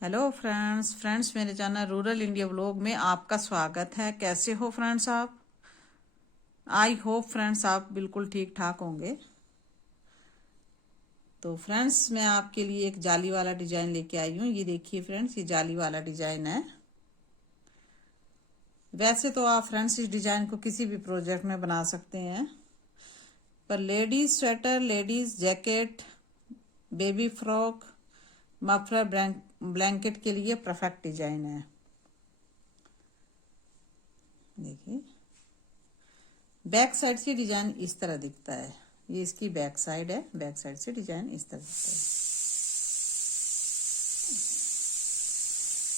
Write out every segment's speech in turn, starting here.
Hello friends मेरे channel rural India vlog में आपका स्वागत है। कैसे हो फ्रेंड्स आप? आई होप फ्रेंड्स आप बिल्कुल ठीक ठाक होंगे। तो फ्रेंड्स मैं आपके लिए एक जाली वाला डिजाइन लेके आई हूँ। ये देखिए फ्रेंड्स, ये जाली वाला डिजाइन है। वैसे तो आप फ्रेंड्स इस डिजाइन को किसी भी प्रोजेक्ट में बना सकते हैं, पर ladies sweater, ladies jacket, baby frock, muffler, blanket के लिए परफेक्ट डिजाइन है। देखिए बैक साइड से डिजाइन इस तरह दिखता है। ये इसकी बैक साइड है। बैक साइड से डिजाइन इस तरह दिखता है।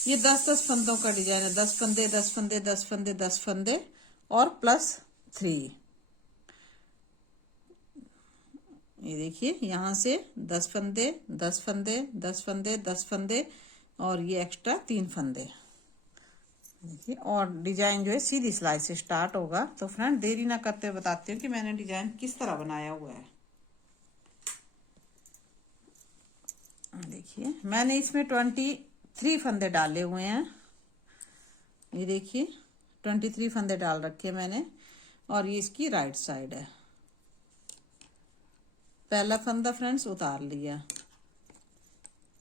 ये 10-10 फंदों का डिजाइन है। 10 फंदे 10 फंदे 10 फंदे 10 फंदे और +3। ये देखिए यहाँ से 10 फंदे 10 फंदे 10 फंदे 10 फंदे और ये एक्स्ट्रा 3 फंदे। देखिए, और डिजाइन जो है सीधी सिलाई से स्टार्ट होगा। तो फ्रेंड देरी ना करते हुए बताती हूँ कि मैंने डिजाइन किस तरह बनाया हुआ है। देखिए मैंने इसमें 23 फंदे डाले हुए हैं। ये देखिए 23 फंदे डाल रखे मैंने। और ये इसकी राइट साइड है। पहला फंदा फ्रेंड्स उतार लिया,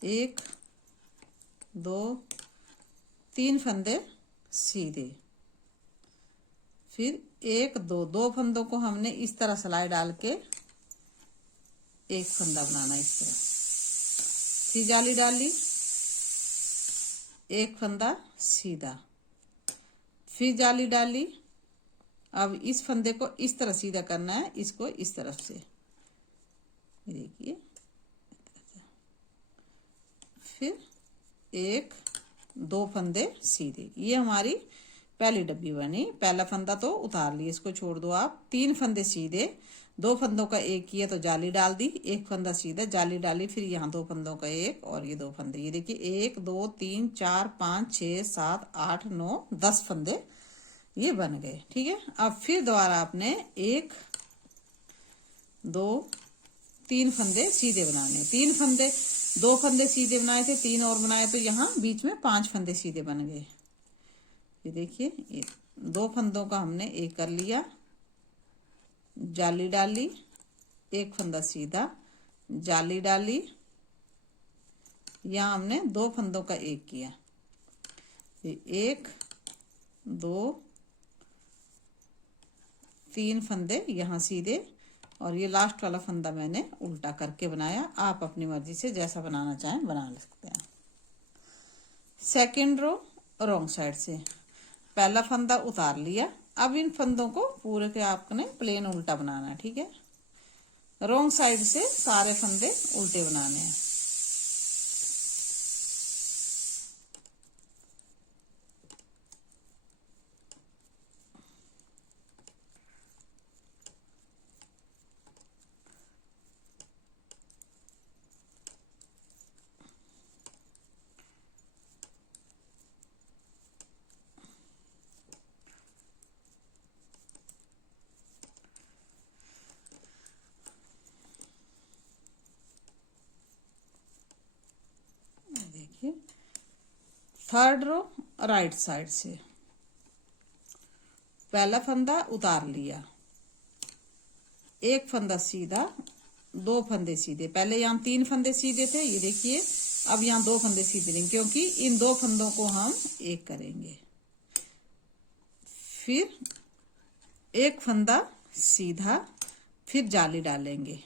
1 2 3 फंदे सीधे, फिर 1 2 फंदों को हमने इस तरह सिलाई डाल के एक फंदा बनाना इस तरह। फिर जाली डाली, एक फंदा सीधा, फिर जाली डाली। अब इस फंदे को इस तरह सीधा करना है, इसको इस तरफ से। देखिए फिर 1 2 फंदे सीधे। ये हमारी पहली डब्बी बनी। पहला फंदा तो उतार लिया, इसको छोड़ दो आप। 3 फंदे सीधे, 2 फंदों का एक किया तो जाली डाल दी, एक फंदा सीधा, जाली डाली, फिर यहाँ 2 फंदों का एक और ये 2 फंदे। ये देखिए 1 2 3 4 5 6 7 8 9 10 फंदे ये बन गए। ठीक है, अब फिर दोबारा आपने 1 2 3 फंदे सीधे बनाने। 3 फंदे, 2 फंदे सीधे बनाए थे, 3 और बनाए तो यहाँ बीच में 5 फंदे सीधे बन गए। ये देखिए ये 2 फंदों का हमने एक कर लिया, जाली डाली, एक फंदा सीधा, जाली डाली, यहाँ हमने 2 फंदों का एक किया। 1 2 3 फंदे यहाँ सीधे और ये लास्ट वाला फंदा मैंने उल्टा करके बनाया। आप अपनी मर्जी से जैसा बनाना चाहें बना सकते हैं। सेकेंड रो रॉन्ग साइड से पहला फंदा उतार लिया। अब इन फंदों को पूरे के आपने प्लेन उल्टा बनाना है। ठीक है, रॉन्ग साइड से सारे फंदे उल्टे बनाने हैं। देखिए थर्ड रो राइट साइड से पहला फंदा उतार लिया, एक फंदा सीधा, 2 फंदे सीधे। पहले यहाँ 3 फंदे सीधे थे, ये देखिए अब यहाँ 2 फंदे सीधे लेंगे क्योंकि इन 2 फंदों को हम एक करेंगे। फिर एक फंदा सीधा, फिर जाली डालेंगे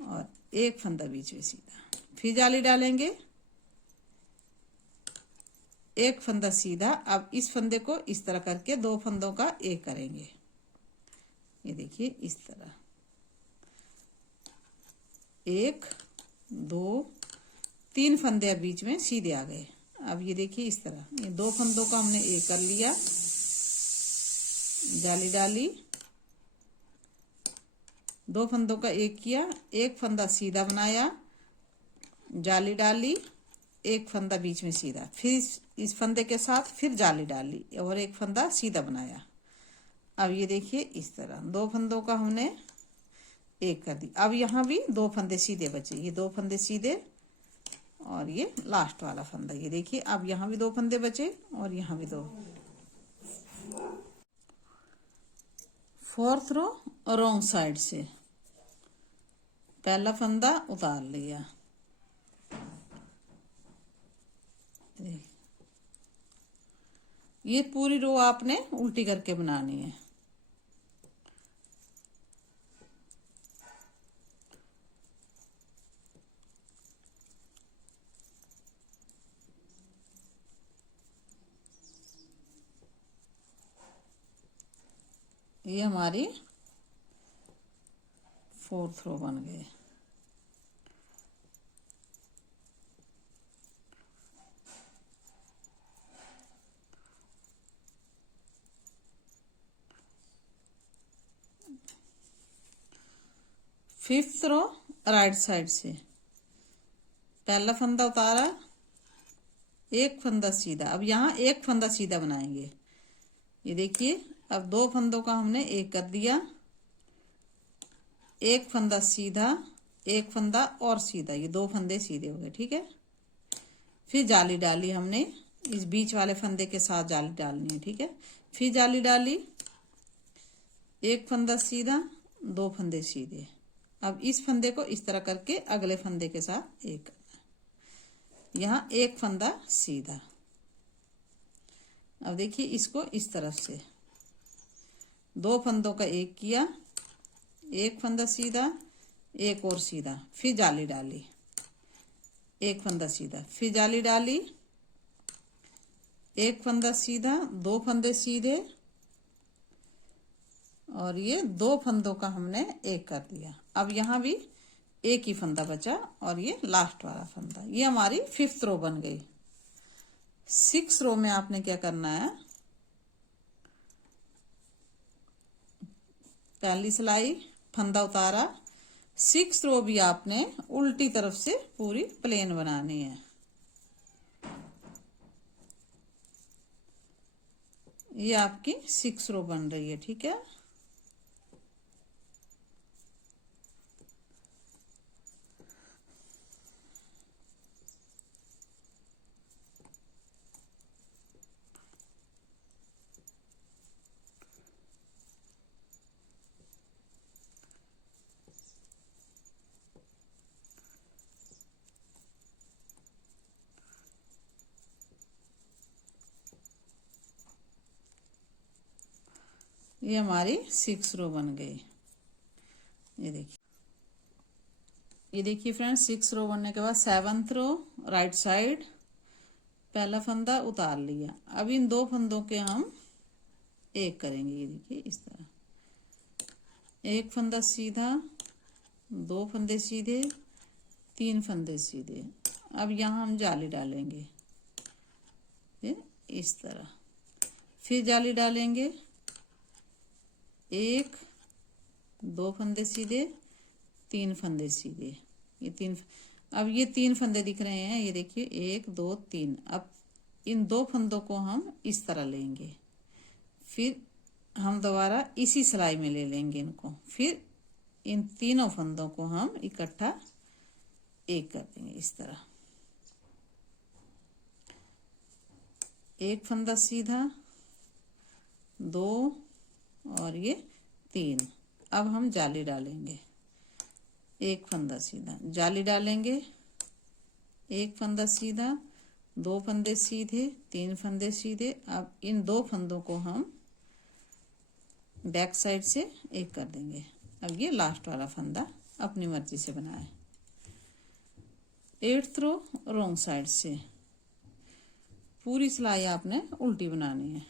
और एक फंदा बीच में सीधा, फिर जाली डालेंगे, एक फंदा सीधा। अब इस फंदे को इस तरह करके 2 फंदों का एक करेंगे। ये देखिए इस तरह 1 2 3 फंदे अब बीच में सीधे आ गए। अब ये देखिए इस तरह ये 2 फंदों का हमने एक कर लिया, जाली डाली, 2 फंदों का एक किया, एक फंदा सीधा बनाया, जाली डाली, एक फंदा बीच में सीधा, फिर इस फंदे के साथ फिर जाली डाली और एक फंदा सीधा बनाया। अब ये देखिए इस तरह 2 फंदों का हमने एक कर दी। अब यहाँ भी 2 फंदे सीधे बचे, ये 2 फंदे सीधे और ये लास्ट वाला फंदा। ये देखिए अब यहाँ भी 2 फंदे बचे और यहाँ भी 2। 4th रो रॉन्ग साइड से पहला फंदा उतार लिया, ये पूरी रो आपने उल्टी करके बनानी है। ये हमारी 4th रो बन गए। फिफ्थ रो राइट साइड से पहला फंदा उतारा, एक फंदा सीधा। अब यहाँ एक फंदा सीधा बनाएंगे। ये देखिए अब 2 फंदों का हमने एक कर दिया, एक फंदा सीधा, एक फंदा और सीधा, ये 2 फंदे सीधे हो गए। ठीक है, फिर जाली डाली हमने, इस बीच वाले फंदे के साथ जाली डालनी है। ठीक है, फिर जाली डाली, एक फंदा सीधा, 2 फंदे सीधे। अब इस फंदे को इस तरह करके अगले फंदे के साथ एक करना है। यहाँ एक फंदा सीधा। अब देखिए इसको इस तरफ से 2 फंदों का एक किया, एक फंदा सीधा, एक और सीधा, फिर जाली डाली, एक फंदा सीधा, फिर जाली डाली, एक फंदा सीधा, 2 फंदे सीधे और ये 2 फंदों का हमने एक कर दिया। अब यहाँ भी एक ही फंदा बचा और ये लास्ट वाला फंदा। ये हमारी 5th रो बन गई। 6th रो में आपने क्या करना है, पहली सिलाई फंदा उतारा, 6th रो भी आपने उल्टी तरफ से पूरी प्लेन बनानी है। ये आपकी 6th रो बन रही है। ठीक है, ये हमारी 6 रो बन गई। ये देखिए फ्रेंड्स, 6 रो बनने के बाद 7th रो राइट साइड पहला फंदा उतार लिया। अब इन 2 फंदों के हम एक करेंगे। ये देखिए इस तरह, एक फंदा सीधा, 2 फंदे सीधे, 3 फंदे सीधे। अब यहाँ हम जाली डालेंगे इस तरह, फिर जाली डालेंगे, 1 2 फंदे सीधे, 3 फंदे सीधे, ये 3। अब ये 3 फंदे दिख रहे हैं, ये देखिए 1 2 3। अब इन 2 फंदों को हम इस तरह लेंगे, फिर हम दोबारा इसी सिलाई में ले लेंगे इनको, फिर इन तीनों फंदों को हम इकट्ठा एक कर देंगे इस तरह। एक फंदा सीधा, 2 और ये 3। अब हम जाली डालेंगे, एक फंदा सीधा, जाली डालेंगे, एक फंदा सीधा, 2 फंदे सीधे, 3 फंदे सीधे। अब इन 2 फंदों को हम बैक साइड से एक कर देंगे। अब ये लास्ट वाला फंदा अपनी मर्जी से बनाए। 8th रो रॉन्ग साइड से पूरी सिलाई आपने उल्टी बनानी है।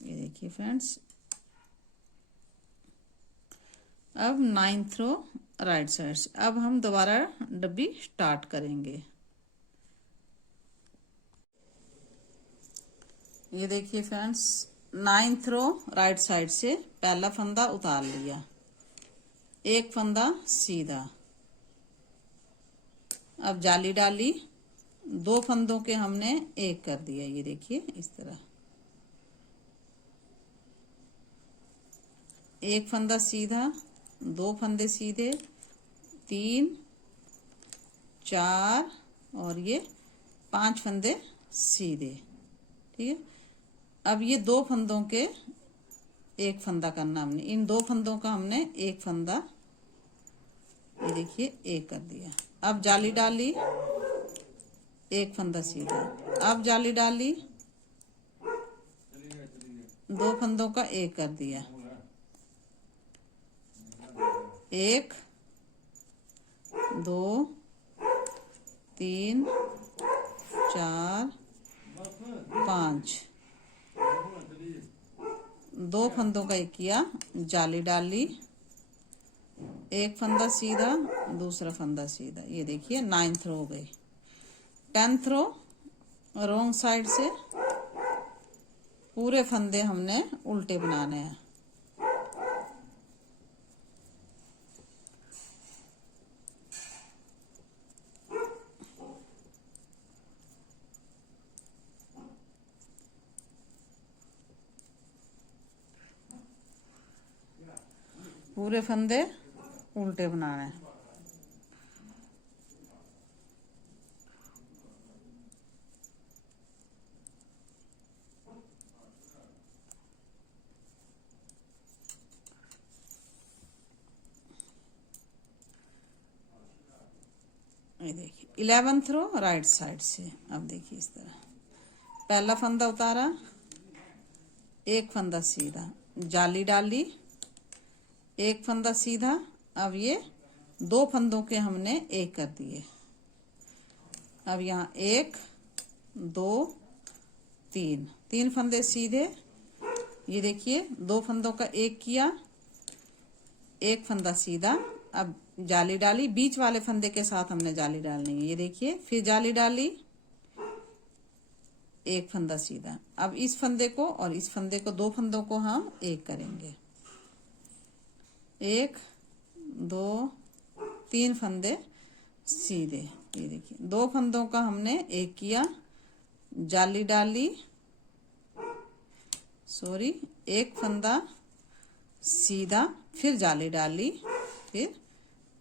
ये देखिए फ्रेंड्स, अब 9th रो राइट साइड से। अब हम दोबारा डब्बी स्टार्ट करेंगे। ये देखिए friends, 9th row right side से पहला फंदा उतार लिया, एक फंदा सीधा। अब जाली डाली, दो फंदों के हमने एक कर दिया। ये देखिए इस तरह, एक फंदा सीधा, दो फंदे सीधे, 3 4 और ये 5 फंदे सीधे। ठीक है, अब ये दो फंदों के एक फंदा करना हमने, इन दो फंदों का हमने एक फंदा, ये देखिए एक कर दिया। अब जाली डाली, एक फंदा सीधा। अब जाली डाली, दो फंदों का एक कर दिया, 1 2 3 4 5, दो फंदों का एक किया, जाली डाली, एक फंदा सीधा, दूसरा फंदा सीधा। ये देखिए 9th रो हो गई। 10th रो रोंग साइड से पूरे फंदे हमने उल्टे बनाने हैं। पूरे फंदे उल्टे बनाने हैं। ये देखिए 11th रो राइट साइड से। अब देखिए इस तरह, पहला फंदा उतारा, एक फंदा सीधा, जाली डाली, एक फंदा सीधा। अब ये दो फंदों के हमने एक कर दिए। अब यहाँ 1 2 3, 3 फंदे सीधे। ये देखिए दो फंदों का एक किया, एक फंदा सीधा। अब जाली डाली, बीच वाले फंदे के साथ हमने जाली डालनी है। ये देखिए, फिर जाली डाली, एक फंदा सीधा। अब इस फंदे को और इस फंदे को, दो फंदों को हम एक करेंगे। 1 2 3 फंदे सीधे। ये देखिए दो फंदों का हमने एक किया, जाली डाली, सॉरी, एक फंदा सीधा, फिर जाली डाली, फिर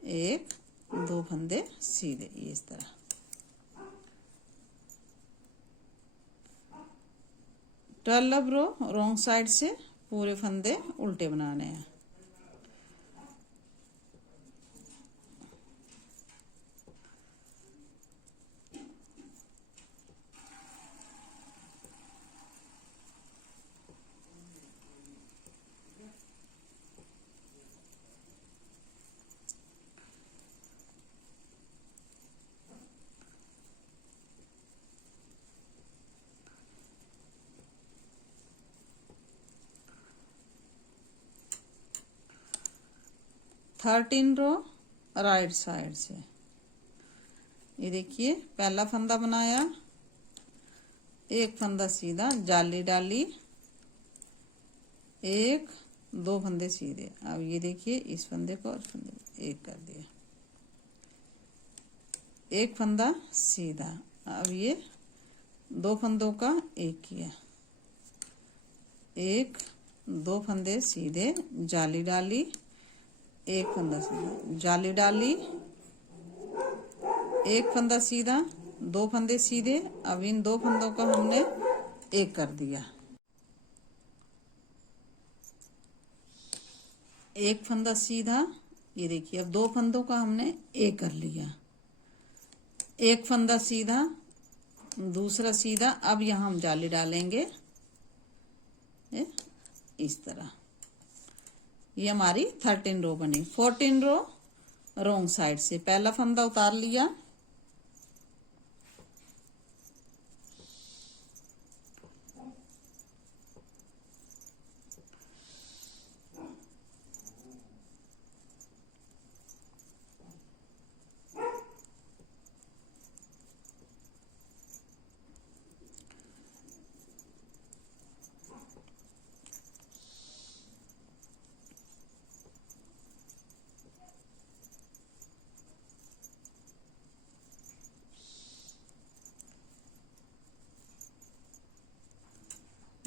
एक दो फंदे सीधे। ये इस तरह 12 रो रोंग साइड से पूरे फंदे उल्टे बनाने हैं। थर्टीन रो राइट साइड से। ये देखिए पहला फंदा बनाया, एक फंदा सीधा, जाली डाली, एक दो फंदे सीधे। अब ये देखिए इस फंदे को और फंदे को एक कर दिया, एक फंदा सीधा। अब ये दो फंदों का एक किया, एक दो फंदे सीधे, जाली डाली, एक फंदा सीधा, जाली डाली, एक फंदा सीधा, दो फंदे सीधे। अब इन दो फंदों का हमने एक कर दिया, एक फंदा सीधा। ये देखिए अब दो फंदों का हमने एक कर लिया, एक फंदा सीधा, दूसरा सीधा। अब यहाँ हम जाली डालेंगे इस तरह। ये हमारी 13 रो बनी। 14 रो रोंग साइड से पहला फंदा उतार लिया,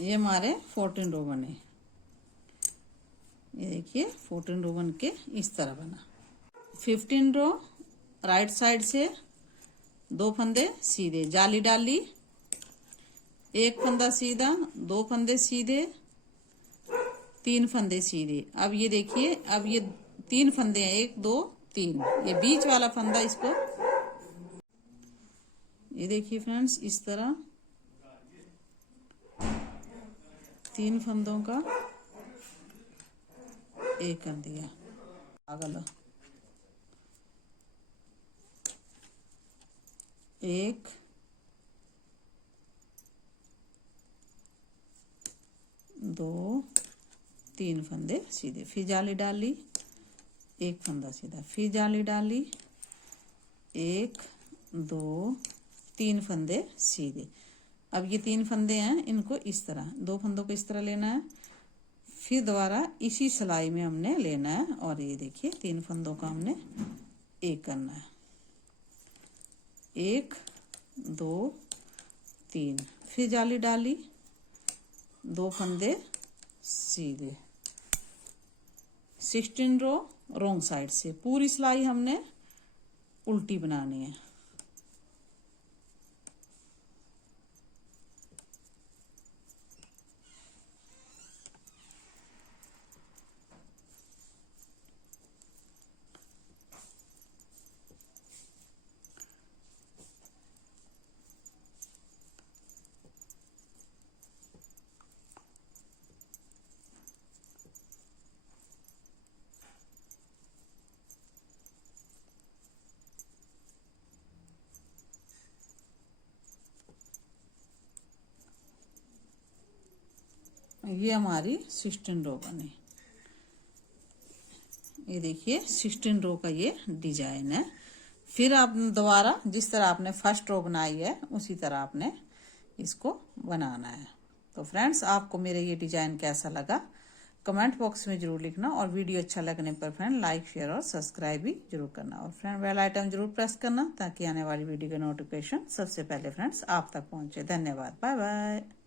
ये हमारे 14 रो बने। ये देखिए 14 रो बन के इस तरह बना। 15 रो राइट साइड से 2 फंदे सीधे, जाली डाली, 1 फंदा सीधा, 2 फंदे सीधे, 3 फंदे सीधे। अब ये देखिए, अब ये 3 फंदे हैं, 1 2 3। ये बीच वाला फंदा, इसको ये देखिए फ्रेंड्स, इस तरह 3 फंदों का एक कर दिया। अगला 1 2 3 फंदे सीधे, फिर जाली डाली, 1 फंदा सीधा, फिर जाली डाली, 1 2 3 फंदे सीधे। अब ये 3 फंदे हैं, इनको इस तरह 2 फंदों को इस तरह लेना है, फिर दोबारा इसी सिलाई में हमने लेना है। और ये देखिए 3 फंदों का हमने एक करना है, 1 2 3, फिर जाली डाली, 2 फंदे सीधे। 16 रो रॉन्ग साइड से, पूरी सिलाई हमने उल्टी बनानी है। ये हमारी 16 रो बनी। ये देखिए 16 रो का ये डिजाइन है। फिर आप दोबारा जिस तरह आपने फर्स्ट रो बनाई है उसी तरह आपने इसको बनाना है। तो फ्रेंड्स, आपको मेरे ये डिजाइन कैसा लगा कमेंट बॉक्स में जरूर लिखना, और वीडियो अच्छा लगने पर फ्रेंड लाइक शेयर और सब्सक्राइब भी जरूर करना, और फ्रेंड बेल आइटम जरूर प्रेस करना ताकि आने वाली वीडियो का नोटिफिकेशन सबसे पहले फ्रेंड्स आप तक पहुंचे। धन्यवाद, बाय बाय।